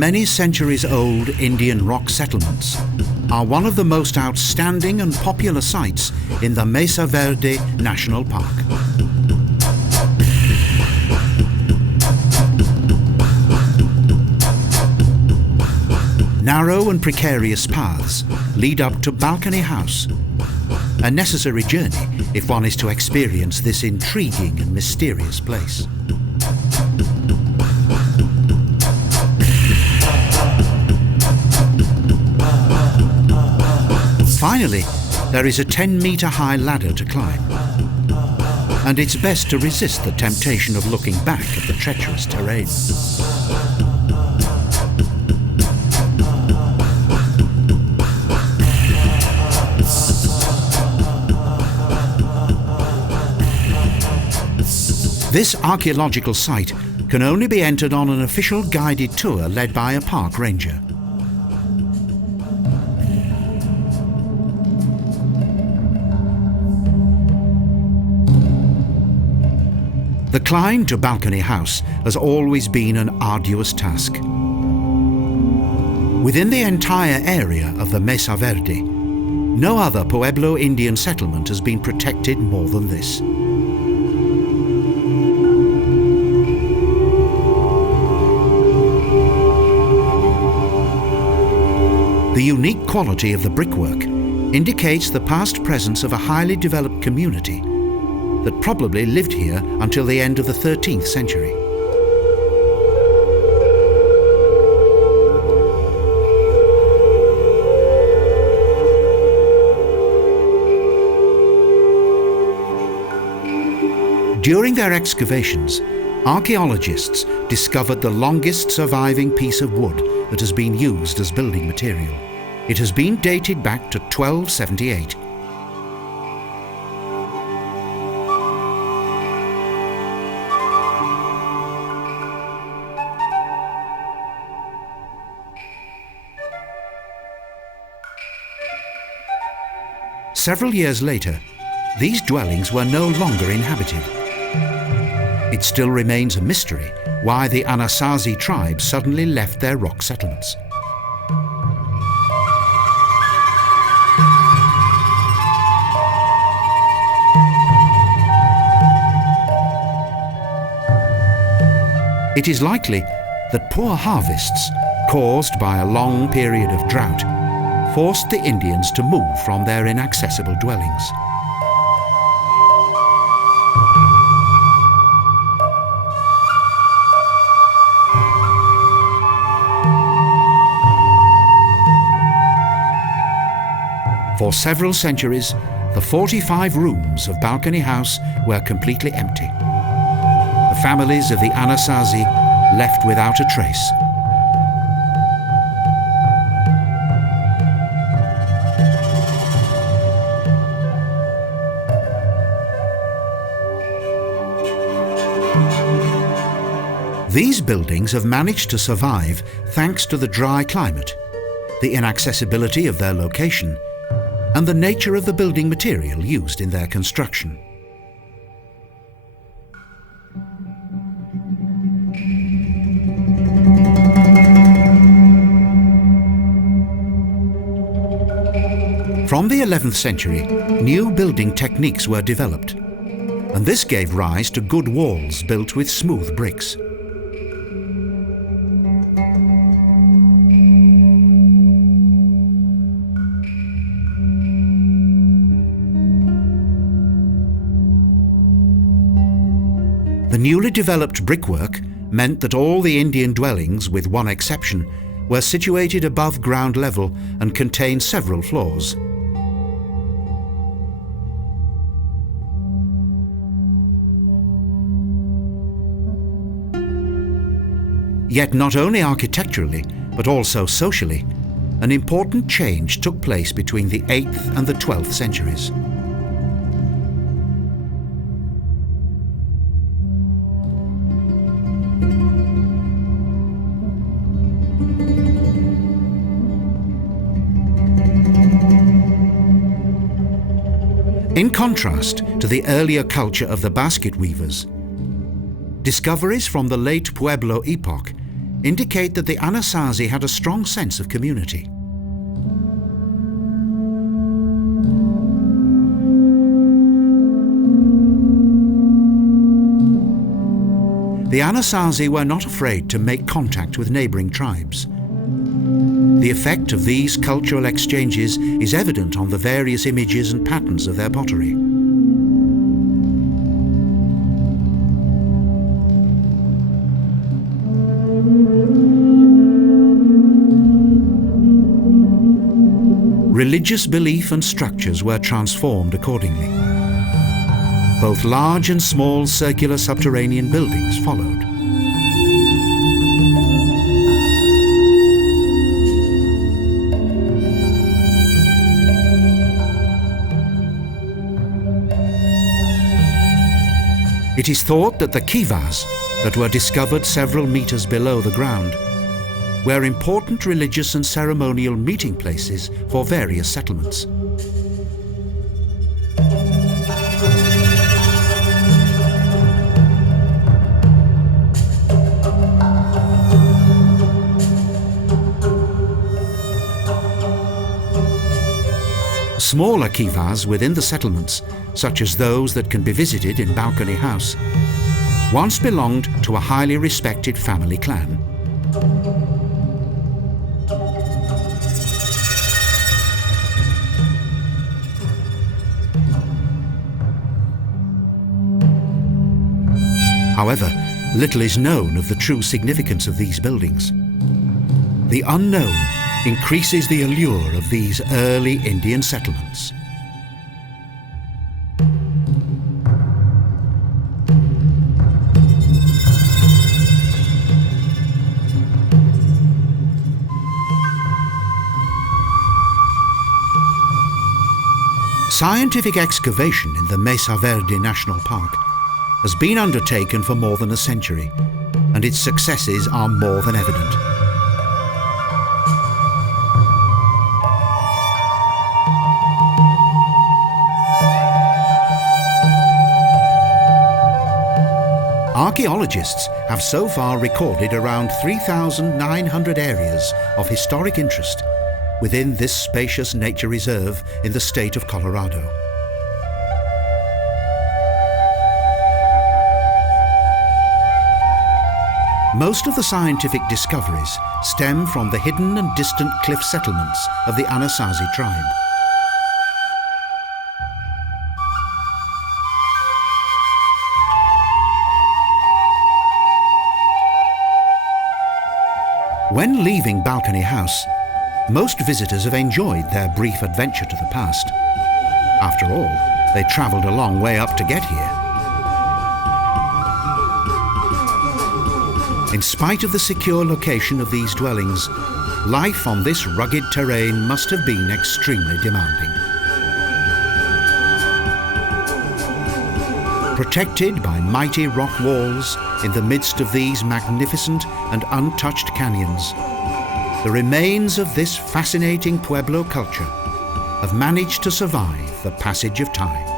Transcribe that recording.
many centuries-old Indian rock settlements are one of the most outstanding and popular sites in the Mesa Verde National Park. Narrow and precarious paths lead up to Balcony House, a necessary journey if one is to experience this intriguing and mysterious place. Finally, there is a 10-metre-high ladder to climb, and it's best to resist the temptation of looking back at the treacherous terrain. This archaeological site can only be entered on an official guided tour led by a park ranger. The climb to Balcony House has always been an arduous task. Within the entire area of the Mesa Verde, no other Pueblo Indian settlement has been protected more than this. The unique quality of the brickwork indicates the past presence of a highly developed community that probably lived here until the end of the 13th century. During their excavations, archaeologists discovered the longest surviving piece of wood that has been used as building material. It has been dated back to 1278. Several years later, these dwellings were no longer inhabited. It still remains a mystery why the Anasazi tribe suddenly left their rock settlements. It is likely that poor harvests, caused by a long period of drought, forced the Indians to move from their inaccessible dwellings. For several centuries, the 45 rooms of Balcony House were completely empty. The families of the Anasazi left without a trace. These buildings have managed to survive thanks to the dry climate, the inaccessibility of their location, and the nature of the building material used in their construction. From the 11th century, new building techniques were developed, and this gave rise to good walls built with smooth bricks. The newly developed brickwork meant that all the Indian dwellings, with one exception, were situated above ground level and contained several floors. Yet not only architecturally, but also socially, an important change took place between the 8th and the 12th centuries. In contrast to the earlier culture of the basket weavers, discoveries from the Late Pueblo epoch indicate that the Anasazi had a strong sense of community. The Anasazi were not afraid to make contact with neighbouring tribes. The effect of these cultural exchanges is evident on the various images and patterns of their pottery. Religious belief and structures were transformed accordingly. Both large and small circular subterranean buildings followed. It is thought that the kivas that were discovered several meters below the ground were important religious and ceremonial meeting places for various settlements. Smaller kivas within the settlements, such as those that can be visited in Balcony House, once belonged to a highly respected family clan. However, little is known of the true significance of these buildings. The unknown increases the allure of these early Indian settlements. Scientific excavation in the Mesa Verde National Park has been undertaken for more than a century, and its successes are more than evident. Archaeologists have so far recorded around 3,900 areas of historic interest within this spacious nature reserve in the state of Colorado. Most of the scientific discoveries stem from the hidden and distant cliff settlements of the Anasazi tribe. When leaving Balcony House, most visitors have enjoyed their brief adventure to the past. After all, they travelled a long way up to get here. In spite of the secure location of these dwellings, life on this rugged terrain must have been extremely demanding. Protected by mighty rock walls in the midst of these magnificent and untouched canyons, the remains of this fascinating Pueblo culture have managed to survive the passage of time.